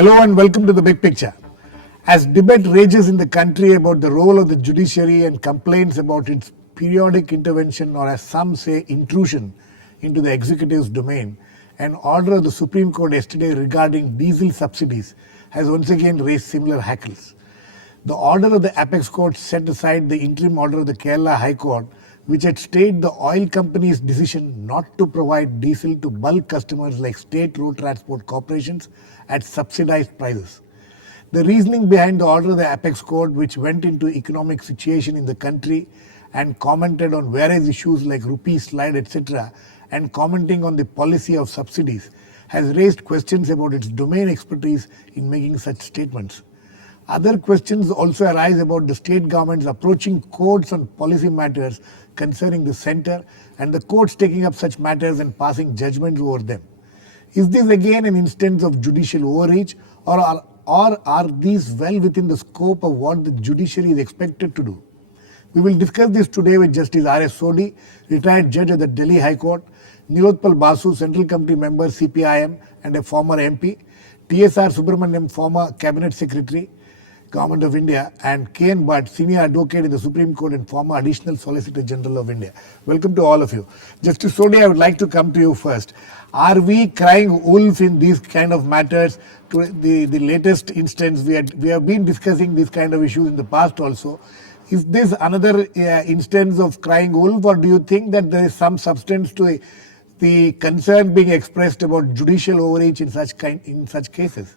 Hello and welcome to the big picture. As debate rages in the country about the role of the judiciary and complaints about its periodic intervention, or as some say, intrusion into the executive's domain, an order of the Supreme Court yesterday regarding diesel subsidies has once again raised similar hackles. The order of the Apex Court set aside the interim order of the Kerala High Court, which had stayed the oil company's decision not to provide diesel to bulk customers like state road transport corporations at subsidized prices. The reasoning behind the order of the Apex Court, which went into economic situation in the country and commented on various issues like rupee slide, etc., and commenting on the policy of subsidies, has raised questions about its domain expertise in making such statements. Other questions also arise about the state governments approaching courts on policy matters concerning the centre and the courts taking up such matters and passing judgments over them. Is this again an instance of judicial overreach, or are these well within the scope of what the judiciary is expected to do? We will discuss this today with Justice R.S. Sodhi, retired judge at the Delhi High Court, Nilotpal Basu, Central Committee member CPIM and a former MP, T.S.R. Subramanian, former Cabinet Secretary, Government of India, and K.N. Bhat, senior advocate in the Supreme Court and former additional Solicitor General of India. Welcome to all of you. Justice Sodhi, I would like to come to you first. Are we crying wolf in these kind of matters? To the latest instance, we have been discussing these kind of issues in the past also. Is this another instance of crying wolf, or do you think that there is some substance to the concern being expressed about judicial overreach in such cases?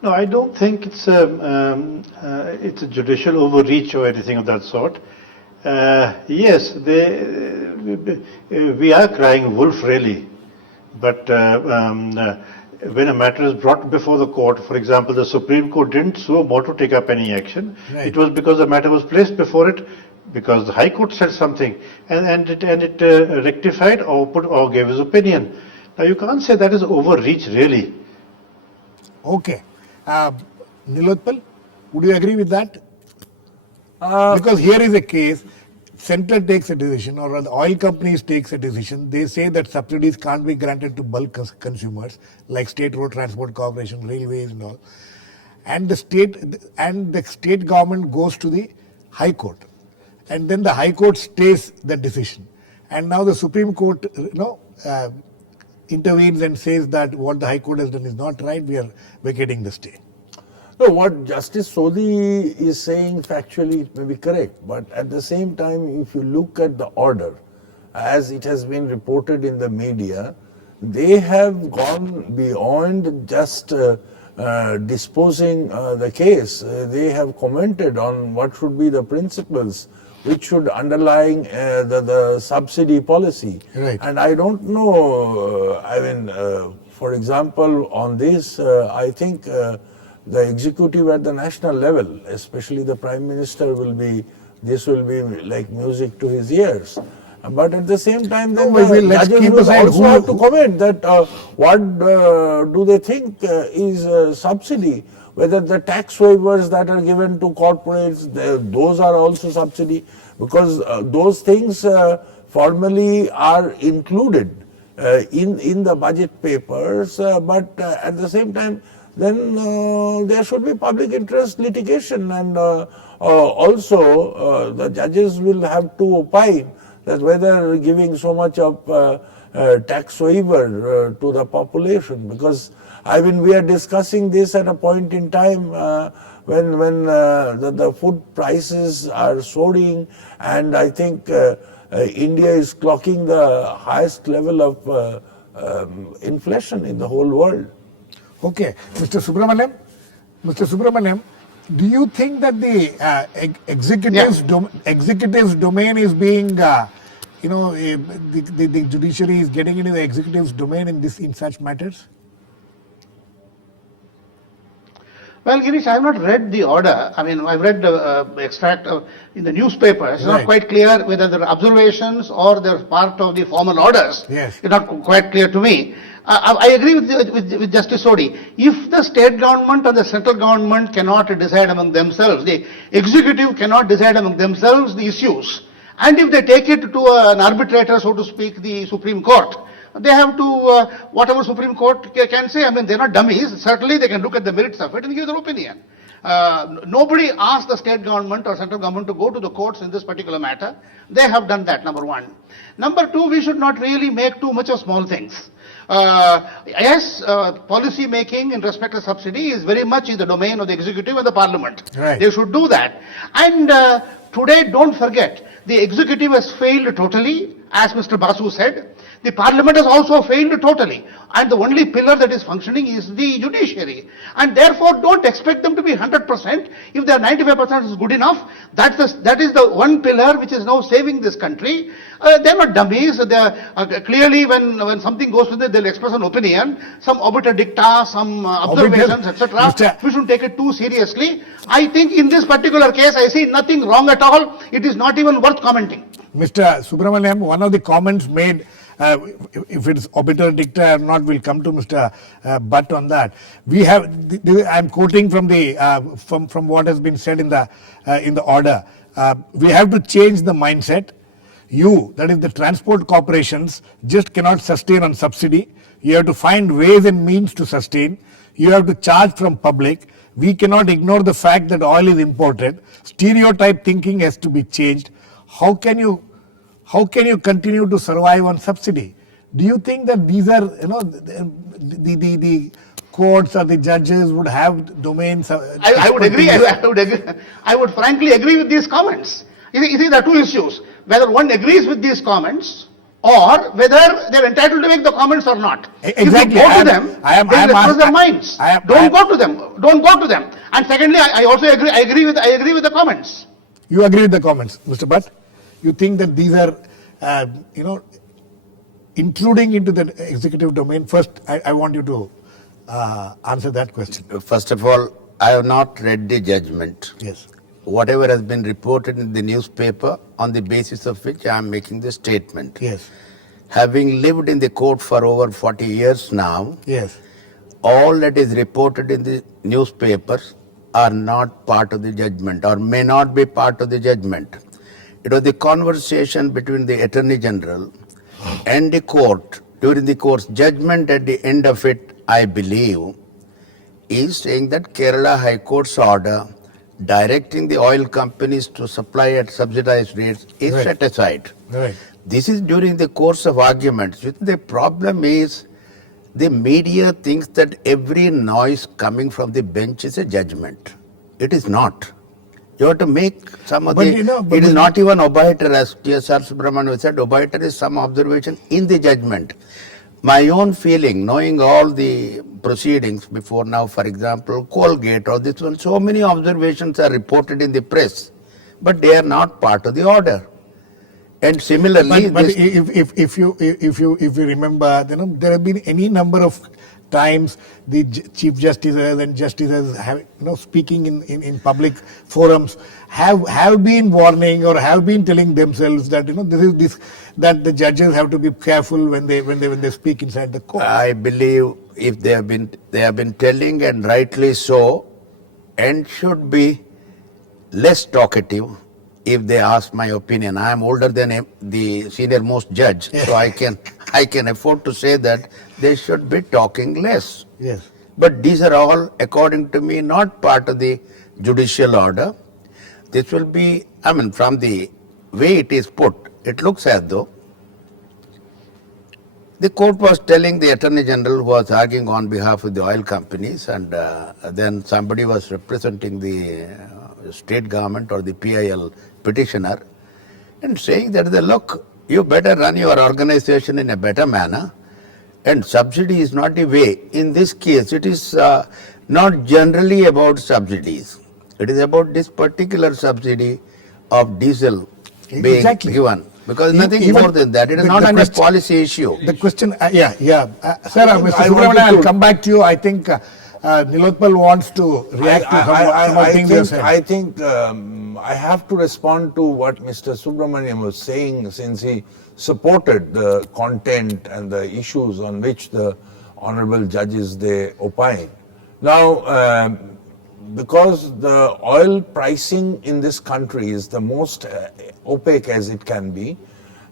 No, I don't think it's a judicial overreach or anything of that sort. Yes, we are crying wolf really, but when a matter is brought before the court, for example, the Supreme Court didn't suo motu take up any action. Right. It was because the matter was placed before it, because the High Court said something, and it rectified or gave his opinion. Now you can't say that is overreach really. Okay. Nilotpal, would you agree with that? Because here is a case, Centre takes a decision, or the oil companies takes a decision. They say that subsidies can't be granted to bulk consumers like State Road Transport Corporation, railways and all. And the state government goes to the High Court, and then the High Court stays the decision. And now the Supreme Court, intervenes and says that what the High Court has done is not right, we are vacating the stay. No, what Justice Sodhi is saying factually it may be correct, but at the same time, if you look at the order, as it has been reported in the media, they have gone beyond just disposing the case. They have commented on what should be the principles which should underlying the subsidy policy. Right. And I don't know, for example, on this, I think the executive at the national level, especially the Prime Minister, this will be like music to his ears. But at the same time, then judges will also have to comment that what do they think is subsidy, whether the tax waivers that are given to corporates, those are also subsidy, because those things formally are included in the budget papers, but at the same time, then there should be public interest litigation, and also the judges will have to opine that whether giving so much of tax waiver to the population, because we are discussing this at a point in time when the food prices are soaring, and I think India is clocking the highest level of inflation in the whole world. Okay, Mr. Subramanian, do you think that the executive's domain is being, the judiciary is getting into the executive's domain in such matters? Well, Girish, I have not read the order. I've read the extract in the newspaper. It's not quite clear whether they're observations or they're part of the formal orders. Yes. It's not quite clear to me. I agree with Justice Sodhi. If the state government or the central government cannot decide among themselves, the executive cannot decide among themselves the issues, and if they take it to an arbitrator, so to speak, the Supreme Court, they have to, whatever Supreme Court can say, I mean, they're not dummies. Certainly they can look at the merits of it and give their opinion. Nobody asked the state government or central government to go to the courts in this particular matter. They have done that, number one. Number two, we should not really make too much of small things. Yes, policy making in respect to subsidy is very much in the domain of the executive and the parliament. Right. They should do that. And today, don't forget, the executive has failed totally, as Mr. Basu said. The parliament has also failed totally. And the only pillar that is functioning is the judiciary. And therefore, don't expect them to be 100%. If they are 95% is good enough, that is the one pillar which is now saving this country. They are not dummies. They are, clearly, when something goes to them, they'll express an opinion, some obiter dicta, some observations, etc. We shouldn't take it too seriously. I think in this particular case, I see nothing wrong at all. It is not even worth commenting. Mr. Subramanian, one of the comments made, if it's obiter dicta or not, we'll come to Mr. Bhat on that. We have, I'm quoting from the from what has been said in the order. We have to change the mindset. You, that is the transport corporations, just cannot sustain on subsidy. You have to find ways and means to sustain. You have to charge from public. We cannot ignore the fact that oil is imported. Stereotype thinking has to be changed. How can you continue to survive on subsidy? Do you think that these are, the courts or the judges would have domains? I would agree. I would frankly agree with these comments. You see, there are two issues. Whether one agrees with these comments or whether they're entitled to make the comments or not. Exactly. If you go to them, they will express their minds. Don't go to them. And secondly, I also agree. I agree with the comments. You agree with the comments, Mr. Bhat? You think that these are, intruding into the executive domain? First, I want you to answer that question. First of all, I have not read the judgment. Yes. Whatever has been reported in the newspaper, on the basis of which I am making the statement. Yes. Having lived in the court for over 40 years now, Yes. all that is reported in the newspapers are not part of the judgment or may not be part of the judgment. It was the conversation between the Attorney General and the court during the court's judgment. At the end of it, I believe, is saying that Kerala High Court's order directing the oil companies to supply at subsidized rates is set aside. Right. This is during the course of arguments. The problem is the media thinks that every noise coming from the bench is a judgment. It is not. You have to make some of it is not even obiter, as Sir Subramanian said. Obiter is some observation in the judgment. My own feeling, knowing all the proceedings before now, for example, Colgate or this one, so many observations are reported in the press, but they are not part of the order. And similarly, but if you remember, there have been any number of times the chief justices and justices have, speaking in public forums have been warning or have been telling themselves that that the judges have to be careful when they speak inside the court. I believe if they have been telling, and rightly so, and should be less talkative if they ask my opinion. I am older than the senior most judge, so I can afford to say that they should be talking less. Yes. But these are all, according to me, not part of the judicial order. This will be, from the way it is put, it looks as though the court was telling the Attorney General, who was arguing on behalf of the oil companies, and then somebody was representing the state government or the PIL petitioner, and saying that, look, you better run your organization in a better manner, and subsidy is not the way. In this case, it is not generally about subsidies. It is about this particular subsidy of diesel being given. Because nothing more than that. It is not a policy issue. The question, Sir, Mr. Subramanian, I'll come back to you. I think Nilotpal wants to react to some of things you said. I think I have to respond to what Mr. Subramanian was saying, since he supported the content and the issues on which the honorable judges they opine. Now, because the oil pricing in this country is the most opaque as it can be,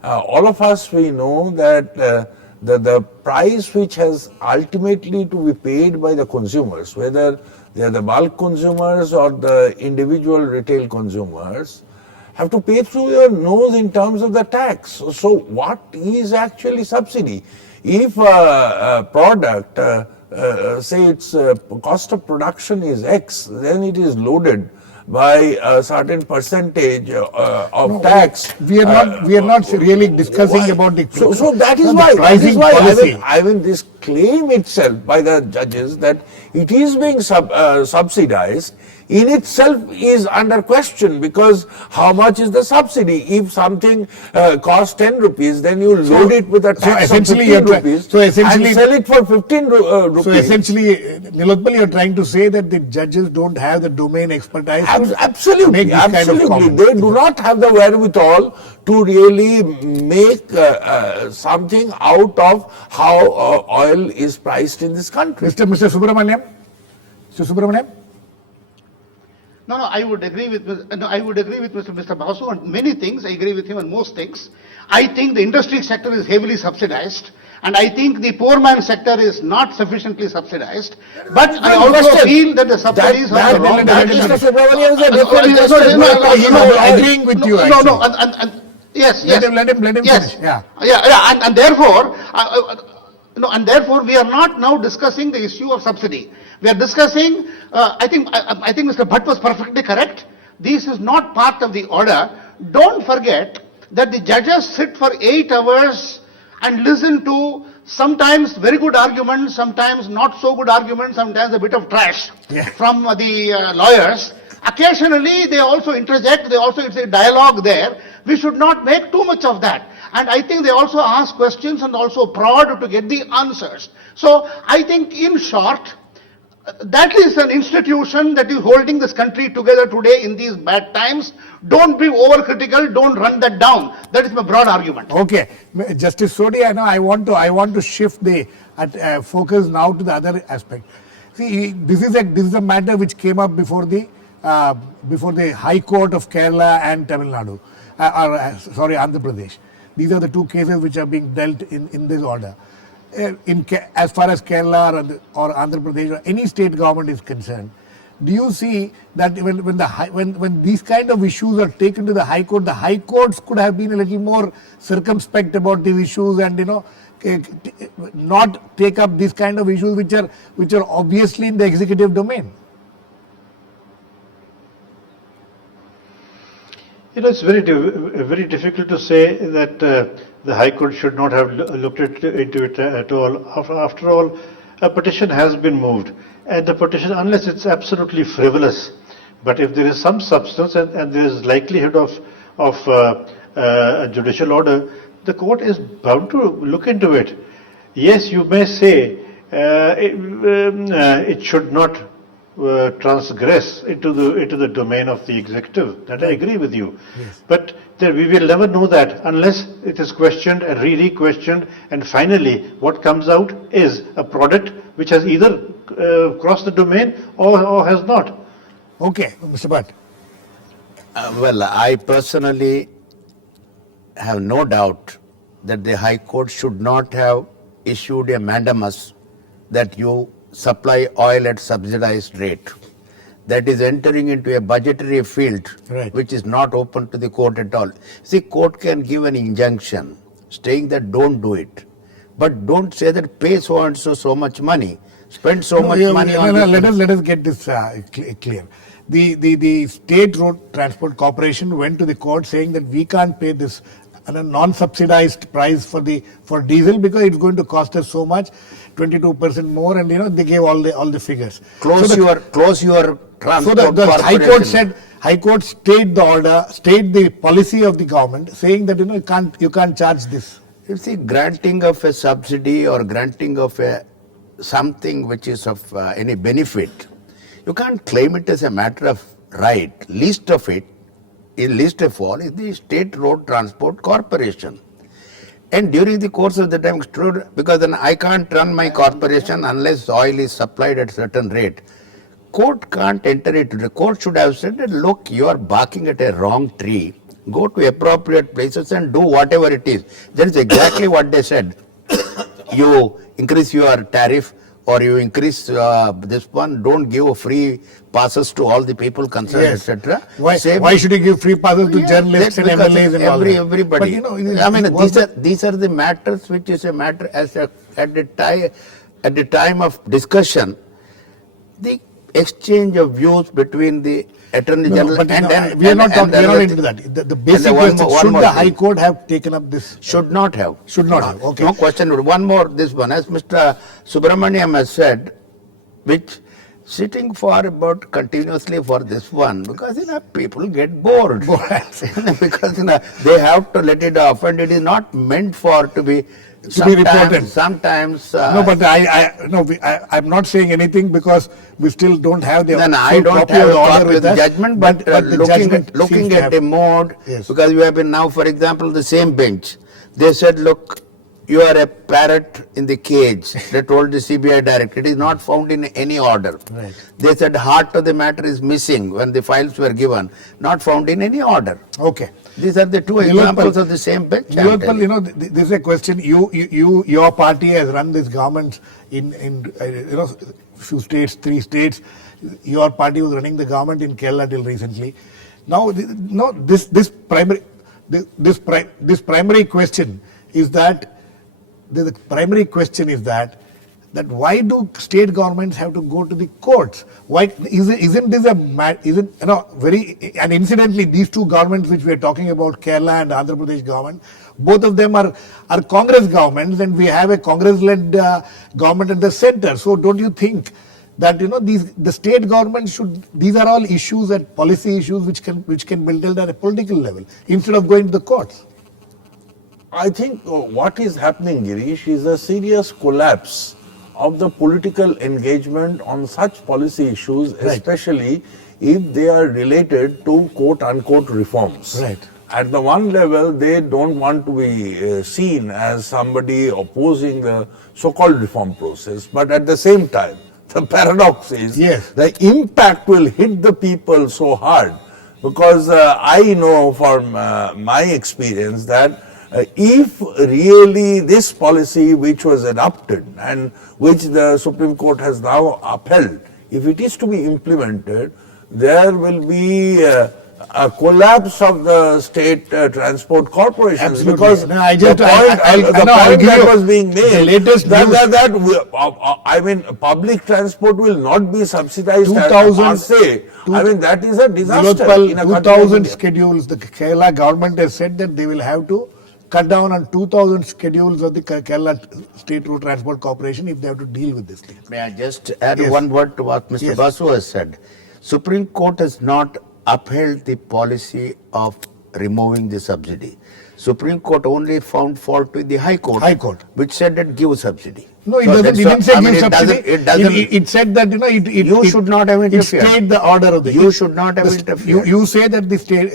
all of us, we know that the price which has ultimately to be paid by the consumers, whether they are the bulk consumers or the individual retail consumers, have to pay through your nose in terms of the tax. So what is actually subsidy? If a product, say its cost of production is X, then it is loaded by a certain percentage of tax. We are not really discussing about the So that is the why pricing policy. I mean this claim itself by the judges that it is being subsidized in itself is under question, because how much is the subsidy? If something costs 10 rupees, then you load it with a tax of 15 rupees and sell it for 15 rupees. So essentially, Nilotpal, you are trying to say that the judges don't have the domain expertise to Absolutely, make this kind of absolutely. comments. They do not have the wherewithal to really make something out of how oil is priced in this country. Mr. Subramanian? Mr. Subramanian? No, I would agree with Mr. Basu on many things. I agree with him on most things. I think the industry sector is heavily subsidized, and I think the poor man sector is not sufficiently subsidized. But I also feel that the subsidies are the wrong direction. Mr. Subramanian is a different No, agreeing with you. No, actually. and yes. Let him Yes. finish. Yeah. And therefore, we are not now discussing the issue of subsidy. We are discussing, I think Mr. Bhat was perfectly correct. This is not part of the order. Don't forget that the judges sit for 8 hours and listen to sometimes very good arguments, sometimes not so good arguments, sometimes a bit of trash from the lawyers. Occasionally they also interject, it's a dialogue there. We should not make too much of that. And I think they also ask questions and also prod to get the answers. So I think in short, that is an institution that is holding this country together today in these bad times. Don't be overcritical, don't run that down. That is my broad argument. Okay. Justice Sodhi, I want to shift the focus now to the other aspect. See, this is a matter which came up before the High Court of Kerala and Tamil Nadu, Andhra Pradesh. These are the two cases which are being dealt in this order. As far as Kerala or Andhra Pradesh or any state government is concerned, do you see that when these kind of issues are taken to the High Courts could have been a little more circumspect about these issues and not take up these kind of issues which are obviously in the executive domain? It's very difficult to say that the High Court should not have looked into it at all. After all, a petition has been moved, and the petition, unless it's absolutely frivolous, but if there is some substance and there is likelihood of a judicial order, the court is bound to look into it. Yes, you may say it should not transgress into the domain of the executive. That I agree with you. Yes. But we will never know that unless it is questioned and re-questioned, and finally what comes out is a product which has either crossed the domain or has not. Okay, Mr. Bhat. Well, I personally have no doubt that the High Court should not have issued a mandamus that you supply oil at subsidized rate. That is entering into a budgetary field which is not open to the court at all. See, court can give an injunction saying that don't do it, but don't say that pay so and so much money, spend so much money on this. Let us get this clear. The State Road Transport Corporation went to the court saying that we can't pay this non-subsidized price for diesel because it's going to cost us so much, 22% more, and they gave all the figures. Close your transport. So the High Court stayed the order, stayed the policy of the government, saying that you can't charge this. You see, granting of a subsidy or granting of something which is of any benefit, you can't claim it as a matter of right. Least of all is the State Road Transport Corporation. And during the course of the time, because then I can't run my corporation unless oil is supplied at certain rate. Court can't enter it. The court should have said that, look, you are barking at a wrong tree. Go to appropriate places and do whatever it is. That is exactly what they said. you increase your tariff or you increase this one, don't give free passes to all the people concerned, Yes. etc. Why should you give free passes to journalists and Because MLAs and all that? everybody. But, you know, I mean, was these are the matters which is a matter at the time of discussion, the exchange of views between the Attorney General but and we are not and into that. The basic one question: more should the thing. High Court have taken up this? Should not have. Should not have. Okay. No question. One more, this one, as Mr. Subramanian has said, which sitting for about continuously for this one, because people get bored. Because they have to let it off, and it is not meant for to be reported. Sometimes. No, but I'm not saying anything because we still don't have the Then full I don't copy have of a the order copy of with the us, judgment, but the judgment looking seems to at have- a mode, Yes. because we have been now, for example, the same bench, they said, look, you are a parrot in the cage. They told the CBI director, it is not found in any order. Right. They said heart of the matter is missing when the files were given, not found in any order. Okay. These are the two Nilotpal, examples of the same bench. I'm telling Nilotpal, this is a question. Your party has run this government in few states, 3 states. Your party was running the government in Kerala till recently. Now, this primary question is that the primary question is that why do state governments have to go to the courts? Why isn't this very, and incidentally these two governments which we are talking about, Kerala and Andhra Pradesh government, both of them are Congress governments, and we have a Congress-led government at the center. So don't you think that the state government these are all issues and policy issues which can be dealt at a political level instead of going to the courts? I think what is happening, Girish, is a serious collapse of the political engagement on such policy issues, Right. especially if they are related to quote-unquote reforms. Right. At the one level, they don't want to be seen as somebody opposing the so-called reform process, but at the same time, the paradox is Yes. the impact will hit the people so hard, because I know from my experience that if really this policy which was adopted and which the Supreme Court has now upheld, if it is to be implemented, there will be a collapse of the state transport corporations. Absolutely. Because No, I'll the point give that you was being made, the latest news. public transport will not be subsidized 2000 per se. That is a disaster. Nilotpal, in a country like 2000 India. schedules, the Kerala government has said that they will have to cut down on 2000 schedules of the Kerala State Road Transport Corporation if they have to deal with this thing. May I just add Yes. one word to what Mr. Yes. Basu has said? Supreme Court has not upheld the policy of removing the subsidy. Supreme Court only found fault with the High Court, which said that give subsidy. No, it So doesn't. that's It why- didn't say I mean, give subsidy. It doesn't. It said that You should not have interfered. It stayed the order of the. You should not have interfered. You say that the state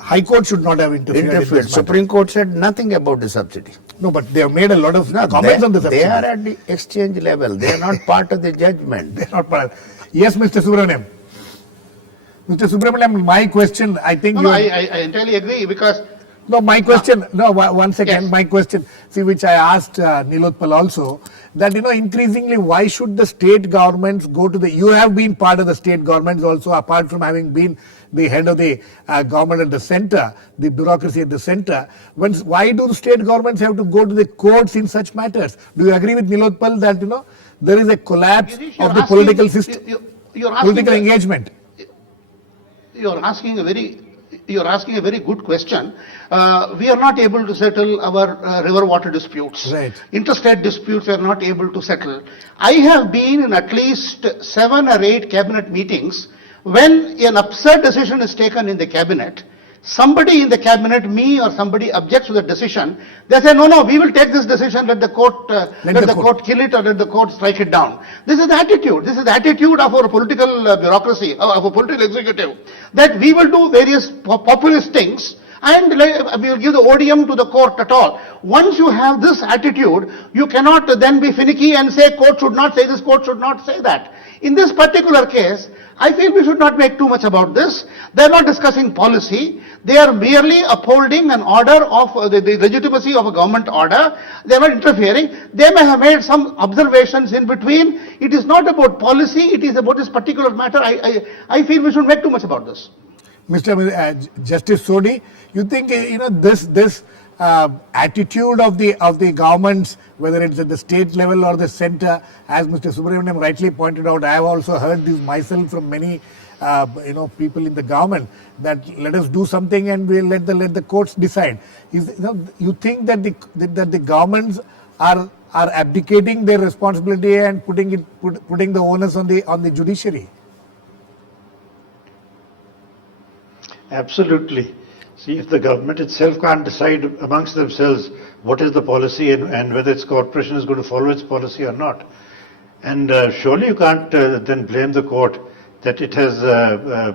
High Court should not have interfered. in this matter. Supreme Court said nothing about the subsidy. No, but they have made a lot of No, comments on the subsidy. they are at the exchange level. They are not part of the judgment. They're not part. Yes, Mr. Subramanian. Mr. Subramanian, my question, I think No, I entirely agree, because No, my question, one second, Yes. my question, which I asked Nilotpal also, that, increasingly, why should the state governments go to you have been part of the state governments also, apart from having been the head of the government at the center, the bureaucracy at the center, why do the state governments have to go to the courts in such matters? Do you agree with Nilotpal that, there is a collapse Girish, of you're the asking- political system, you're asking political a- engagement? You're asking a very good question. We are not able to settle our river water disputes. Right. Interstate disputes we are not able to settle. I have been in at least 7 or 8 cabinet meetings when an absurd decision is taken in the cabinet. Somebody in the cabinet, me or somebody, objects to the decision. They say, no, we will take this decision. Let the court, let the court kill it, or let the court strike it down. This is the attitude. This is the attitude of our political bureaucracy, of a political executive, that we will do various populist things and we will give the odium to the court at all. Once you have this attitude, you cannot then be finicky and say court should not say this, court should not say that. In this particular case, I feel we should not make too much about this. They are not discussing policy. They are merely upholding an order of the legitimacy of a government order. They are not interfering. They may have made some observations in between. It is not about policy. It is about this particular matter. I feel we should make too much about this. Mr. Justice Sodhi, you think this attitude of the governments, whether it's at the state level or the center, as Mr. Subramanian rightly pointed out, I have also heard this myself from many people in the government, that let us do something and we'll let the courts decide. You think that the governments are abdicating their responsibility and putting the onus on the judiciary? Absolutely. See, if the government itself can't decide amongst themselves what is the policy and whether its corporation is going to follow its policy or not, and surely you can't then blame the court that it has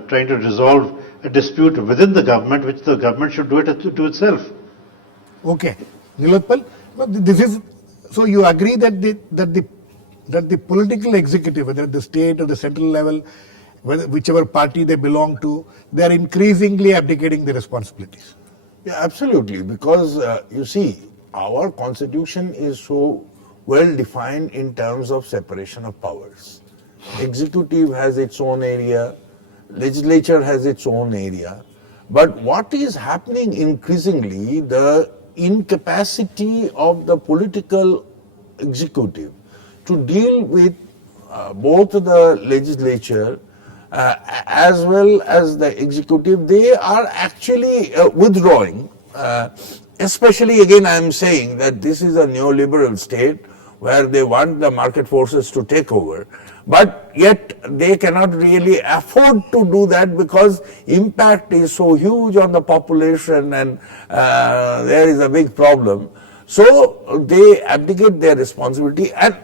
trying to resolve a dispute within the government, which the government should do it to itself. Okay, Nilotpal, so you agree that the political executive, whether at the state or the central level, whichever party they belong to, they are increasingly abdicating their responsibilities. Yeah, absolutely. Because you see, our constitution is so well defined in terms of separation of powers. Executive has its own area, legislature has its own area. But what is happening increasingly, the incapacity of the political executive to deal with both the legislature as well as the executive, they are actually withdrawing. Especially, again, I am saying that this is a neoliberal state where they want the market forces to take over. But yet they cannot really afford to do that because impact is so huge on the population and there is a big problem. So they abdicate their responsibility, and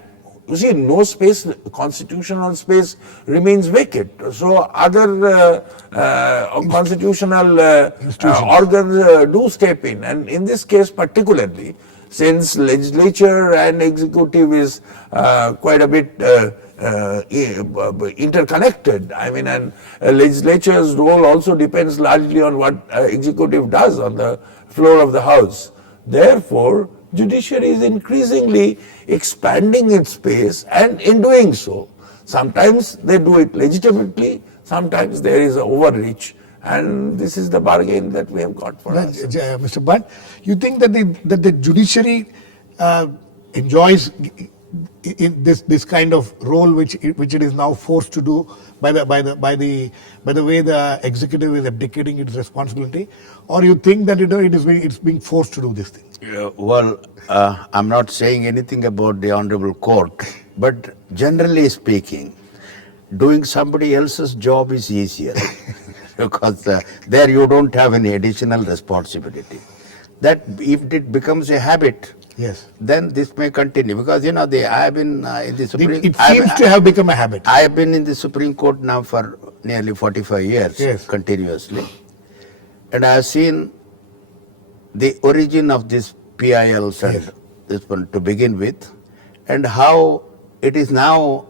you see, no space, constitutional space remains vacant. So other constitutional organs do step in. And in this case particularly, since legislature and executive is quite a bit interconnected, I mean, and legislature's role also depends largely on what executive does on the floor of the house. Therefore, judiciary is increasingly expanding its space, and in doing so, sometimes they do it legitimately, sometimes there is an overreach, and this is the bargain that we have got for us. Mr. Bhat, you think that the judiciary enjoys in this kind of role which it is now forced to do by the way the executive is abdicating its responsibility, or you think that it's being forced to do this thing? Well, I'm not saying anything about the Honorable Court, but generally speaking, doing somebody else's job is easier because there you don't have any additional responsibility. That if it becomes a habit, yes, then this may continue because I have been in the Supreme. It seems to have become a habit. I have been in the Supreme Court now for nearly 45 years, yes, continuously, and I have seen the origin of this PILs and yes, this one to begin with, and how it is now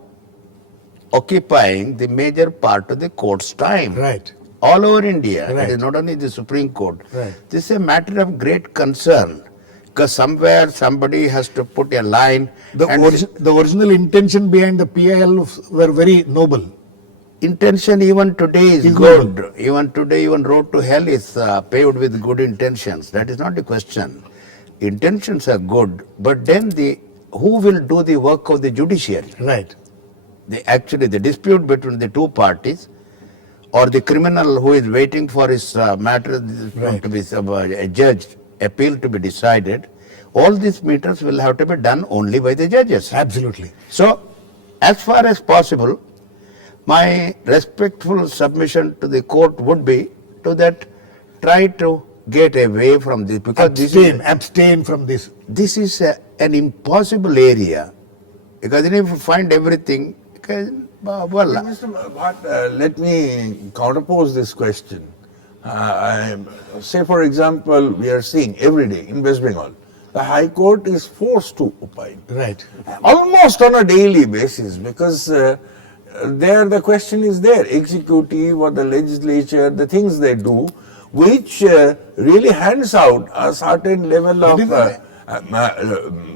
occupying the major part of the court's time. Right. All over India, Right. it is not only the Supreme Court. Right. This is a matter of great concern because somewhere somebody has to put a line. The original intention behind the PIL were very noble. Intention even today is good. Noble. Even today, even road to hell is paved with good intentions. That is not the question. Intentions are good, but then who will do the work of the judiciary? Right. The dispute between the two parties, or the criminal who is waiting for his matter Right. to be a judge appeal to be decided, all these matters will have to be done only by the judges. Absolutely. So, as far as possible, my respectful submission to the court would be to that try to get away from this because Abstain from this. this is an impossible area because then if you find everything, Mr. Bhat, let me counterpose this question. Say, for example, we are seeing every day in West Bengal, the High Court is forced to opine. Right. Almost on a daily basis because there the question is there, executive or the legislature, the things they do, which really hands out a certain level of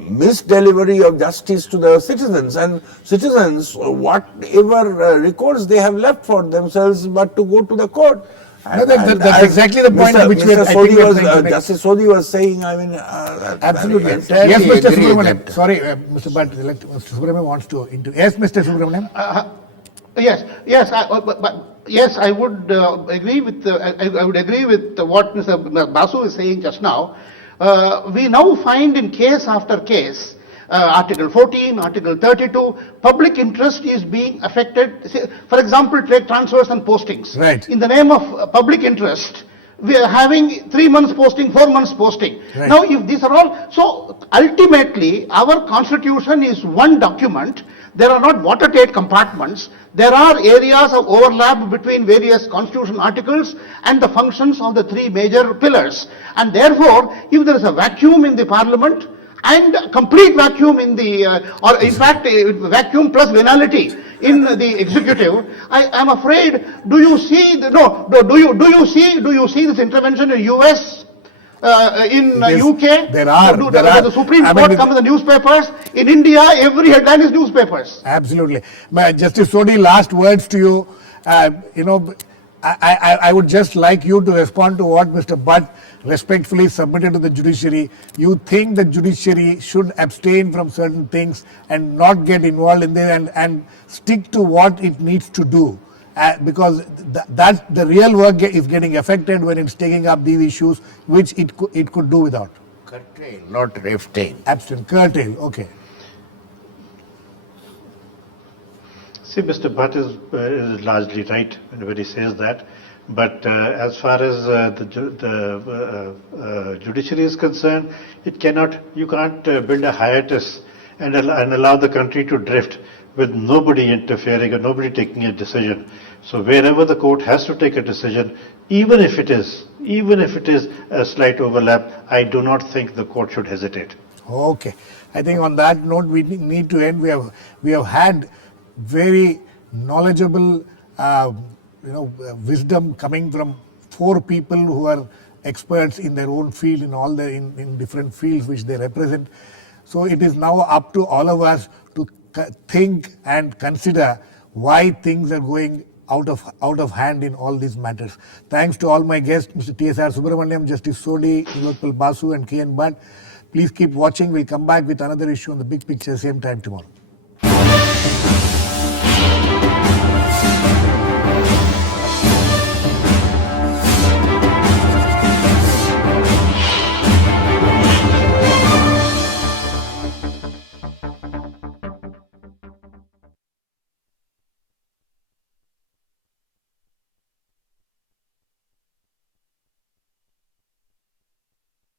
misdelivery of justice to the citizens, and citizens, whatever records they have left for themselves but to go to the court. No, that's exactly the point which we are trying to make. Justice Sodhi was saying, I mean... Absolutely. entirely Yes, Mr. agree Subramanian. that- Sorry, Mr. Bhat, Mr. Subramanian wants to intervene. Yes, Mr. Subramanian. Yes, I would agree with I would agree with what Mr. Basu is saying just now. We now find in case after case, Article 14, Article 32, public interest is being affected. Say, for example, take transfers and postings. Right. In the name of public interest, we are having 3 months posting, 4 months posting. Right. Now, if these are all, so ultimately, our constitution is one document. There are not watertight compartments. There are areas of overlap between various constitutional articles and the functions of the 3 major pillars. And therefore, if there is a vacuum in the parliament and a complete vacuum in the, or in fact, a vacuum plus venality in the executive, I am afraid, do you see this intervention in US? In UK, there are. The Supreme Court comes in the newspapers. In India, every headline is newspapers. Absolutely. Justice Sodhi, last words to you. I would just like you to respond to what Mr. Bhat respectfully submitted to the judiciary. You think the judiciary should abstain from certain things and not get involved in them and stick to what it needs to do. Because that the real work is getting affected when it's taking up these issues which it could do without. Curtail, not refrain. Abstain, curtail, okay. See, Mr. Bhat is largely right when he says that. But as far as the judiciary is concerned, you can't build a hiatus and allow the country to drift with nobody interfering or nobody taking a decision. So wherever the court has to take a decision, even if it is a slight overlap, I do not think the court should hesitate. Okay. I think on that note we need to end. We have had very knowledgeable wisdom coming from 4 people who are experts in their own field, in different fields which they represent. So it is now up to all of us to think and consider why things are going out of hand in all these matters. Thanks to all my guests, Mr. T.S.R. Subramanian, Justice Sodhi, Nilotpal, Basu and K.N. Bhat. Please keep watching. We'll come back with another issue on the big picture same time tomorrow.